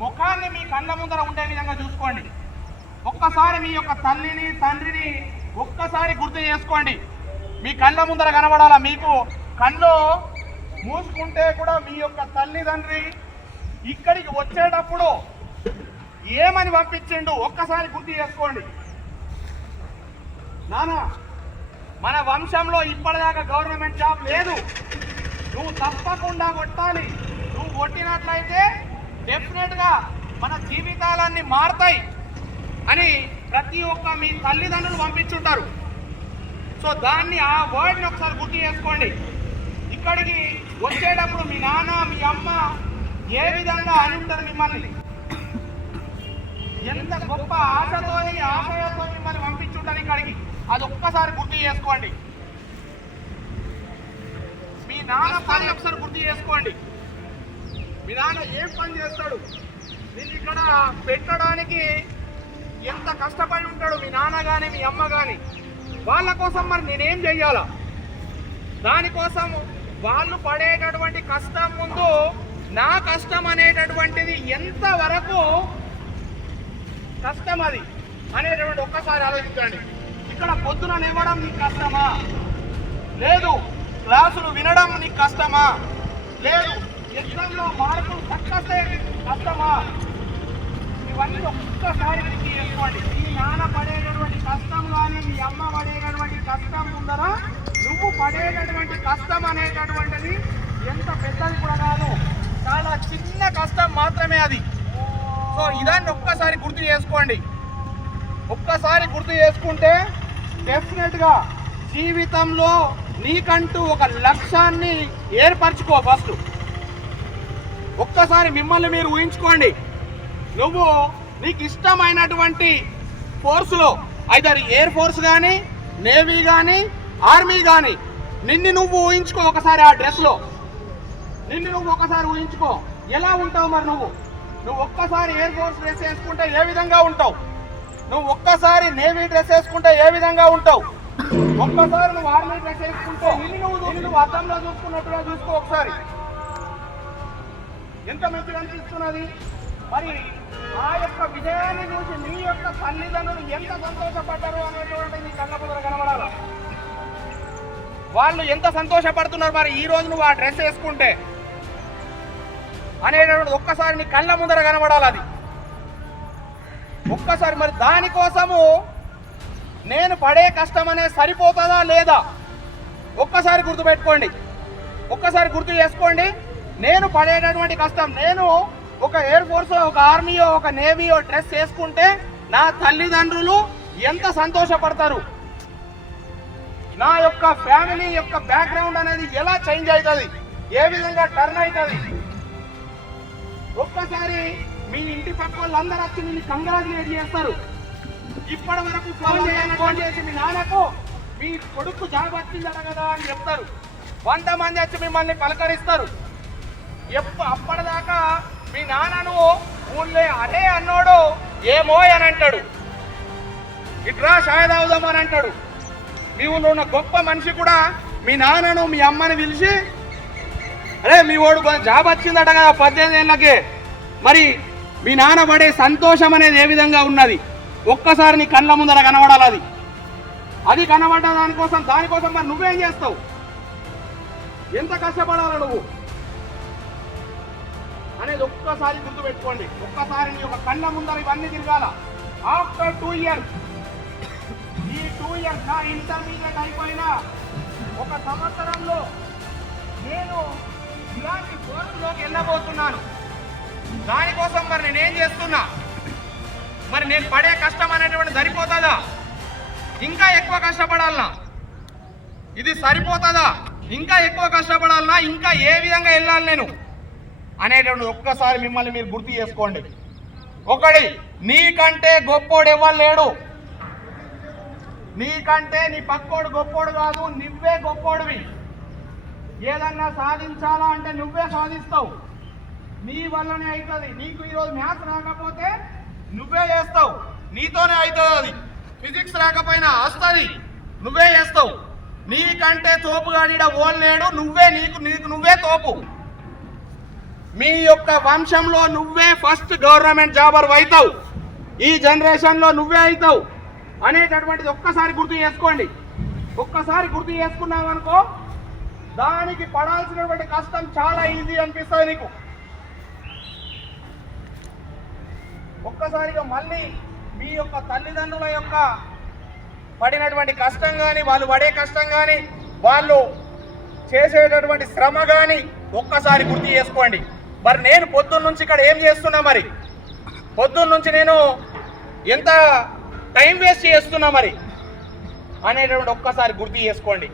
ముఖాన్ని మీ కళ్ళ ముందర ఉండే విధంగా చూసుకోండి. ఒక్కసారి మీ యొక్క తల్లిని తండ్రిని ఒక్కసారి గుర్తు చేసుకోండి. మీ కళ్ళ ముందర కనబడాలా. మీకు కళ్ళు మూసుకుంటే కూడా మీ యొక్క తల్లిదండ్రి ఇక్కడికి వచ్చేటప్పుడు ఏమని పంపించిండు ఒక్కసారి గుర్తు చేసుకోండి. నాన్న, మన వంశంలో ఇప్పటిదాకా గవర్నమెంట్ జాబ్ లేదు, నువ్వు తప్పకుండా కొట్టాలి, నువ్వు కొట్టినట్లయితే డెఫినెట్గా మన జీవితాలన్నీ మారుతాయి అని ప్రతి ఒక్క మీ తల్లిదండ్రులు పంపించుంటారు. సో దాన్ని ఆ వర్డ్ని ఒకసారి గుర్తు చేసుకోండి. ఇక్కడికి వచ్చేటప్పుడు మీ నాన్న మీ అమ్మ ఏ విధంగా అని ఉంటారు మిమ్మల్ని, ఎంత గొప్ప ఆశతో ఆశయంతో మిమ్మల్ని పంపించుంటారు ఇక్కడికి, అది ఒక్కసారి గుర్తు చేసుకోండి. మీ నాన్న పని ఒకసారి గుర్తు చేసుకోండి. మీ నాన్న ఏం పని చేస్తాడు, దీన్ని ఇక్కడ పెట్టడానికి ఎంత కష్టపడి ఉంటాడు మీ నాన్న కానీ మీ అమ్మ కానీ. వాళ్ళ కోసం మరి నేనేం చెయ్యాలా, దానికోసం వాళ్ళు పడేటటువంటి కష్టం ముందు నా కష్టం అనేటటువంటిది ఎంతవరకు కష్టం అది అనేటువంటి ఒక్కసారి ఆలోచించండి. ఇక్కడ పొద్దున లేవడం నీకు కష్టమా, లేదు క్లాసులు వినడం నీకు కష్టమా, లేదు ఎగ్జామ్లో మార్కులు తక్కువస్తే కష్టమా, ఇవన్నీ ఒక్కసారి గుర్తు చేసుకోండి. మీ నాన్న పడేటటువంటి కష్టం కానీ మీ అమ్మ పడేటటువంటి కష్టం ఉందరా, నువ్వు పడేటటువంటి కష్టం అనేటటువంటిది ఎంత పెద్దది కూడా కాదు, చాలా చిన్న కష్టం మాత్రమే అది. సో ఇదాన్ని ఒక్కసారి గుర్తు చేసుకోండి. ఒక్కసారి గుర్తు చేసుకుంటే డెఫినెట్గా జీవితంలో నీకంటూ ఒక లక్ష్యాన్ని ఏర్పరచుకో. ఫస్ట్ ఒక్కసారి మిమ్మల్ని మీరు ఊహించుకోండి. నువ్వు నీకు ఇష్టమైనటువంటి ఫోర్స్లో ఐదర్ ఎయిర్ ఫోర్స్ కానీ నేవీ కానీ ఆర్మీ కానీ నిన్ను నువ్వు ఊహించుకో. ఒకసారి ఆ డ్రెస్లో నిన్ను నువ్వు ఒకసారి ఊహించుకో. ఎలా ఉంటావు మరి నువ్వు ఒక్కసారి ఎయిర్ ఫోర్స్ డ్రెస్ వేసుకుంటే ఏ విధంగా ఉంటావు, నువ్వు ఒక్కసారి నేవీ డ్రెస్ వేసుకుంటే ఏ విధంగా ఉంటావు, ఒక్కసారి నువ్వు ఆర్మీ డ్రెస్ వేసుకుంటే నువ్వు అద్దంలో చూసుకున్నట్టుగా చూసుకో. ఒకసారి ఎంత మంచిగా అనిపిస్తున్నది. మరి ఆ యొక్క విజయాన్ని చూసి మీ యొక్క తల్లిదండ్రులు ఎంత సంతోషపడ్డారు అనేటువంటి నీ కళ్ళ ముందర కనబడాలి. వాళ్ళు ఎంత సంతోషపడుతున్నారు మరి ఈ రోజు నువ్వు ఆ డ్రెస్ వేసుకుంటే అనేటువంటి ఒక్కసారి నీ కళ్ళ ముందర కనబడాలి. అది ఒక్కసారి మరి దానికోసము నేను పడే కష్టం అనేది సరిపోతుందా లేదా ఒక్కసారి గుర్తుపెట్టుకోండి. ఒక్కసారి గుర్తు చేసుకోండి. నేను పడేటటువంటి కష్టం, నేను ఒక ఎయిర్ ఫోర్స్ ఒక ఆర్మీయో ఒక నేవీయో డ్రెస్ వేసుకుంటే నా తల్లిదండ్రులు ఎంత సంతోషపడతారు, నా యొక్క ఫ్యామిలీ యొక్క బ్యాక్గ్రౌండ్ అనేది ఎలా చేంజ్ అవుతుంది, ఏ విధంగా టర్న్ అవుతుంది. ఒక్కసారి మీ ఇంటి పక్క వాళ్ళందరూ వచ్చి నిన్ను కంగ్రాచులేట్ చేస్తారు. ఇప్పటి వరకు ఫోన్ చేసి మీ నాన్నకు మీ కొడుకు జాబ్ వచ్చిందట కదా అని చెప్తారు. 100 మంది వచ్చి మిమ్మల్ని పలకరిస్తారు. అప్పటిదాకా మీ నాన్నను ఊళ్ళే అదే అన్నోడు ఏమో అని అంటాడు, ఇట్రా షాయద్ అవుదాం అని అంటాడు. మీ ఊళ్ళో ఉన్న గొప్ప మనిషి కూడా మీ నాన్నను మీ అమ్మని పిలిచి అరే మీ వాడు జాబ్ వచ్చిందట కదా 18 ఏళ్ళకే, మరి మీ నాన్న పడే సంతోషం అనేది ఏ విధంగా ఉన్నది ఒక్కసారి నీ కళ్ళ ముందర కనబడాలి. అది కనబడ్డ దానికోసం మరి నువ్వేం చేస్తావు, ఎంత కష్టపడాలి నువ్వు అనేది ఒక్కసారి గుర్తుపెట్టుకోండి. ఒక్కసారి నీ యొక్క కళ్ళ ముందర ఇవన్నీ తిరగాల. ఆఫ్టర్ 2 years, ఈ 2 years నా ఇంటర్మీడియట్ అయిపోయిన 1 సంవత్సరంలో నేను ఇలాంటి కోర్సులోకి వెళ్ళబోతున్నాను. దానికోసం మరి నేనేం చేస్తున్నా, మరి నేను పడే కష్టం అనేటువంటి సరిపోతుందా, ఇంకా ఎక్కువ కష్టపడాలనా, ఇది సరిపోతుందా, ఇంకా ఎక్కువ కష్టపడాలనా, ఇంకా ఏ విధంగా వెళ్ళాలి నేను అనేటువంటి ఒక్కసారి మిమ్మల్ని మీరు గుర్తు చేసుకోండి. ఒకటి, నీకంటే గొప్పోడు ఎవరు లేడు, నీకంటే నీ పక్కోడు గొప్పోడు కాదు, నువ్వే గొప్పోడివి. ఏదన్నా సాధించాలా అంటే నువ్వే సాధిస్తావు, నీ వల్లనే అవుతుంది. నీకు ఈరోజు మ్యాథ్స్ రాకపోతే నువ్వే చేస్తావు, నీతోనే అవుతుంది. అది ఫిజిక్స్ రాకపోయినా వస్తుంది, నువ్వే చేస్తావు. నీకంటే తోపుగాడిడ ఓన్ లేడు, నువ్వే నీకు నువ్వే తోపు. మీ యొక్క వంశంలో నువ్వే ఫస్ట్ గవర్నమెంట్ జాబర్ అవుతావు, ఈ జనరేషన్లో నువ్వే అవుతావు అనేటటువంటిది ఒక్కసారి గుర్తు చేసుకోండి. ఒక్కసారి గుర్తు చేసుకున్నామనుకో దానికి పడాల్సినటువంటి కష్టం చాలా ఈజీ అనిపిస్తుంది నీకు. ఒక్కసారిగా మళ్ళీ మీ యొక్క తల్లిదండ్రుల యొక్క పడినటువంటి కష్టం కానీ, వాళ్ళు పడే కష్టం కానీ, వాళ్ళు చేసేటటువంటి శ్రమ కానీ ఒక్కసారి గుర్తు చేసుకోండి. మరి నేను పొద్దున్న నుంచి ఇక్కడ ఏం చేస్తున్నా, మరి పొద్దున్న నుంచి నేను ఎంత టైం వేస్ట్ చేస్తున్నా మరి అనేటువంటి ఒక్కసారి గుర్తు చేసుకోండి.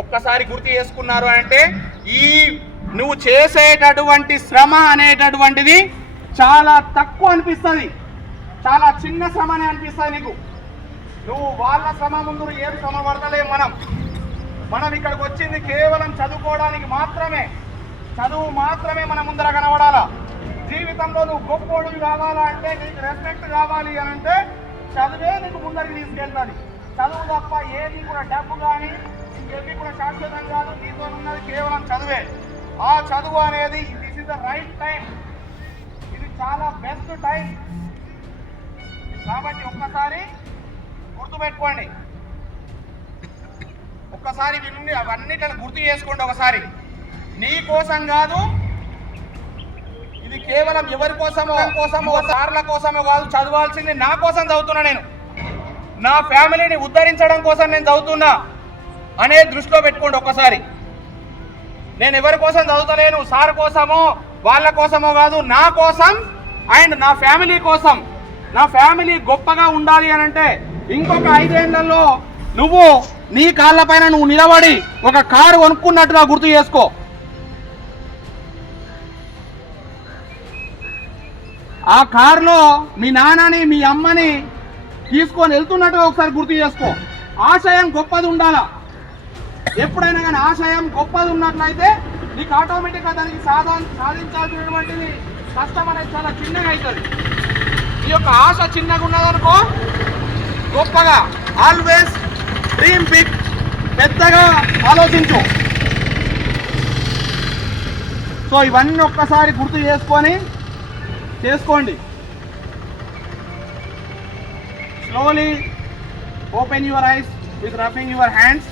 ఒక్కసారి గుర్తు చేసుకున్నారు అంటే ఈ నువ్వు చేసేటటువంటి శ్రమ అనేటటువంటిది చాలా తక్కువ అనిపిస్తుంది, చాలా చిన్న శ్రమనే అనిపిస్తుంది నీకు. నువ్వు వాళ్ళ శ్రమ ముందు ఏం శ్రమ పడతలేం. మనం ఇక్కడికి వచ్చింది కేవలం చదువుకోవడానికి మాత్రమే. చదువు మాత్రమే మన ముందర కనబడాలా. జీవితంలో నువ్వు గొప్పోడు కావాలా అంటే, నీకు రెస్పెక్ట్ కావాలి అని అంటే చదువే నీకు ముందరికి తీసుకెళ్తాది. చదువు తప్ప ఏది కూడా డబ్బు కానీ ఇంకేది కూడా శాశ్వతం కాదు. నీతో ఉన్నది కేవలం చదువే. ఆ చదువు అనేది this is the right time, ఇది చాలా బెస్ట్ టైం. కాబట్టి ఒక్కసారి గుర్తుపెట్టుకోండి, ఒక్కసారి వినండి, అవన్నిటిని గుర్తు చేసుకోండి. ఒకసారి నీ కోసం కాదు, ఇది కేవలం ఎవరి కోసమో సార్ల కోసమో కాదు చదవాల్సింది. నా కోసం చదువుతున్నా, నేను నా ఫ్యామిలీని ఉద్ధరించడం కోసం నేను చదువుతున్నా అనే దృష్టిలో పెట్టుకోండి. ఒక్కసారి నేను ఎవరి కోసం చదువుతలేను, సార్ కోసమో వాళ్ళ కోసమో కాదు, నా కోసం అండ్ నా ఫ్యామిలీ కోసం. నా ఫ్యామిలీ గొప్పగా ఉండాలి అని అంటే ఇంకొక 5 ఏళ్లలో నువ్వు నీ కాళ్ళపైన నువ్వు నిలబడి ఒక కారు కొనుక్కున్నట్టుగా గుర్తు చేసుకో. ఆ కారులో మీ నాన్నని మీ అమ్మని తీసుకొని వెళ్తున్నట్టుగా ఒకసారి గుర్తు చేసుకో. ఆశయం గొప్పది ఉండాలా. ఎప్పుడైనా కానీ ఆశయం గొప్పది ఉన్నట్లయితే నీకు ఆటోమేటిక్గా దానికి సాధించాల్సినటువంటిది కష్టం అనేది చాలా చిన్నగా అవుతుంది. ఈ యొక్క ఆశ చిన్నగా ఉన్నదనుకో గొప్పగా ఆల్వేస్ డ్రీమ్ బిగ్, పెద్దగా ఆలోచించు. సో ఇవన్నీ ఒక్కసారి గుర్తు చేసుకోండి. Slowly open your eyes with rubbing your hands.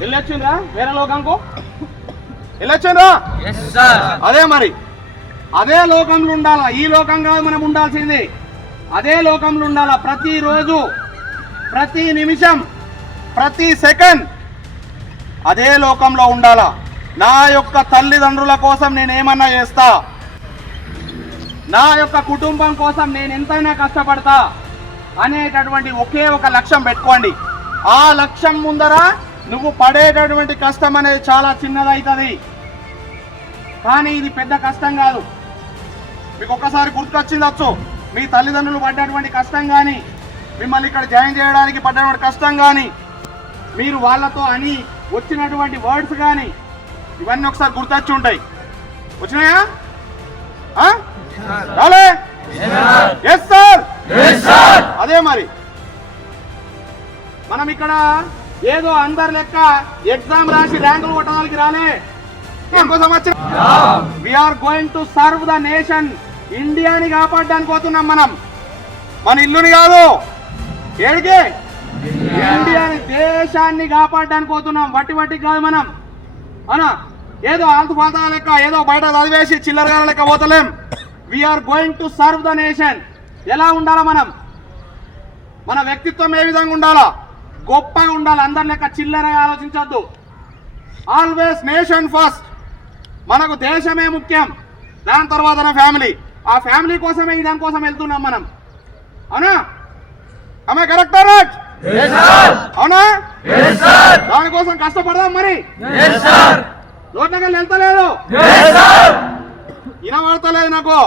వెళ్ళొచ్చిందా వేరే లోకంకు? వెళ్ళొచ్చిందా? అదే మరి అదే లోకంలో ఉండాలా. ఈ లోకం కాదు మనం ఉండాల్సింది, అదే లోకంలో ఉండాలా. ప్రతిరోజు, ప్రతి నిమిషం, ప్రతి సెకండ్ అదే లోకంలో ఉండాలా. నా యొక్క తల్లిదండ్రుల కోసం నేను ఏమన్నా చేస్తా, నా యొక్క కుటుంబం కోసం నేను ఎంతైనా కష్టపడతా అనేటటువంటి ఒకే ఒక లక్ష్యం పెట్టుకోండి. ఆ లక్ష్యం ముందర నువ్వు పడేటటువంటి కష్టం అనేది చాలా చిన్నదవుతుంది, కానీ ఇది పెద్ద కష్టం కాదు. మీకు ఒక్కసారి గుర్తుకొచ్చిందచ్చు, మీ తల్లిదండ్రులు పడ్డటువంటి కష్టం కానీ, మిమ్మల్ని ఇక్కడ జాయిన్ చేయడానికి పడ్డటువంటి కష్టం కానీ, మీరు వాళ్ళతో అని వచ్చినటువంటి వర్డ్స్ కానీ, ఇవన్నీ ఒకసారి గుర్తొచ్చి ఉంటాయి. వచ్చినాయా? రాలే? Yes sir. అదే మరి మనం ఇక్కడ ఏదో అందరి లెక్క ఎగ్జామ్ రాసి ర్యాంకులు కొట్టడానికి రాలే. ఇంకోసం వచ్చి we are going to serve the nation. ఇండియాని కాపాడడానికి పోతున్నాం మనం, మన ఇల్లుని కాదు. ఏడికి? ఇండియాని, దేశాన్ని కాపాడడానికి పోతున్నాం, వట్టి కాదు మనం. అవునా? ఏదో ఆంతు పాత లెక్క ఏదో బయట చదివేసి చిల్లరగా లెక్క పోతలేం. We're going to serve the nation. ఎలా ఉండాలా మనం? మన వ్యక్తిత్వం ఏ విధంగా ఉండాలా? గొప్పగా ఉండాలి. అందరి లెక్క చిల్లరగా ఆలోచించొద్దు. Always nation first. మనకు దేశమే ముఖ్యం, దాని తర్వాత నా ఫ్యామిలీ. ఆ ఫ్యామిలీ కోసమే దాని కోసం వెళ్తున్నాం మనం. అవునా? ఆమె కరెక్టా? రైట్? అవునా? దానికోసం కష్టపడదాం మరి. లోట్లకెళ్ళి వెళ్తలేదు, వినబడతలేదు నాకు.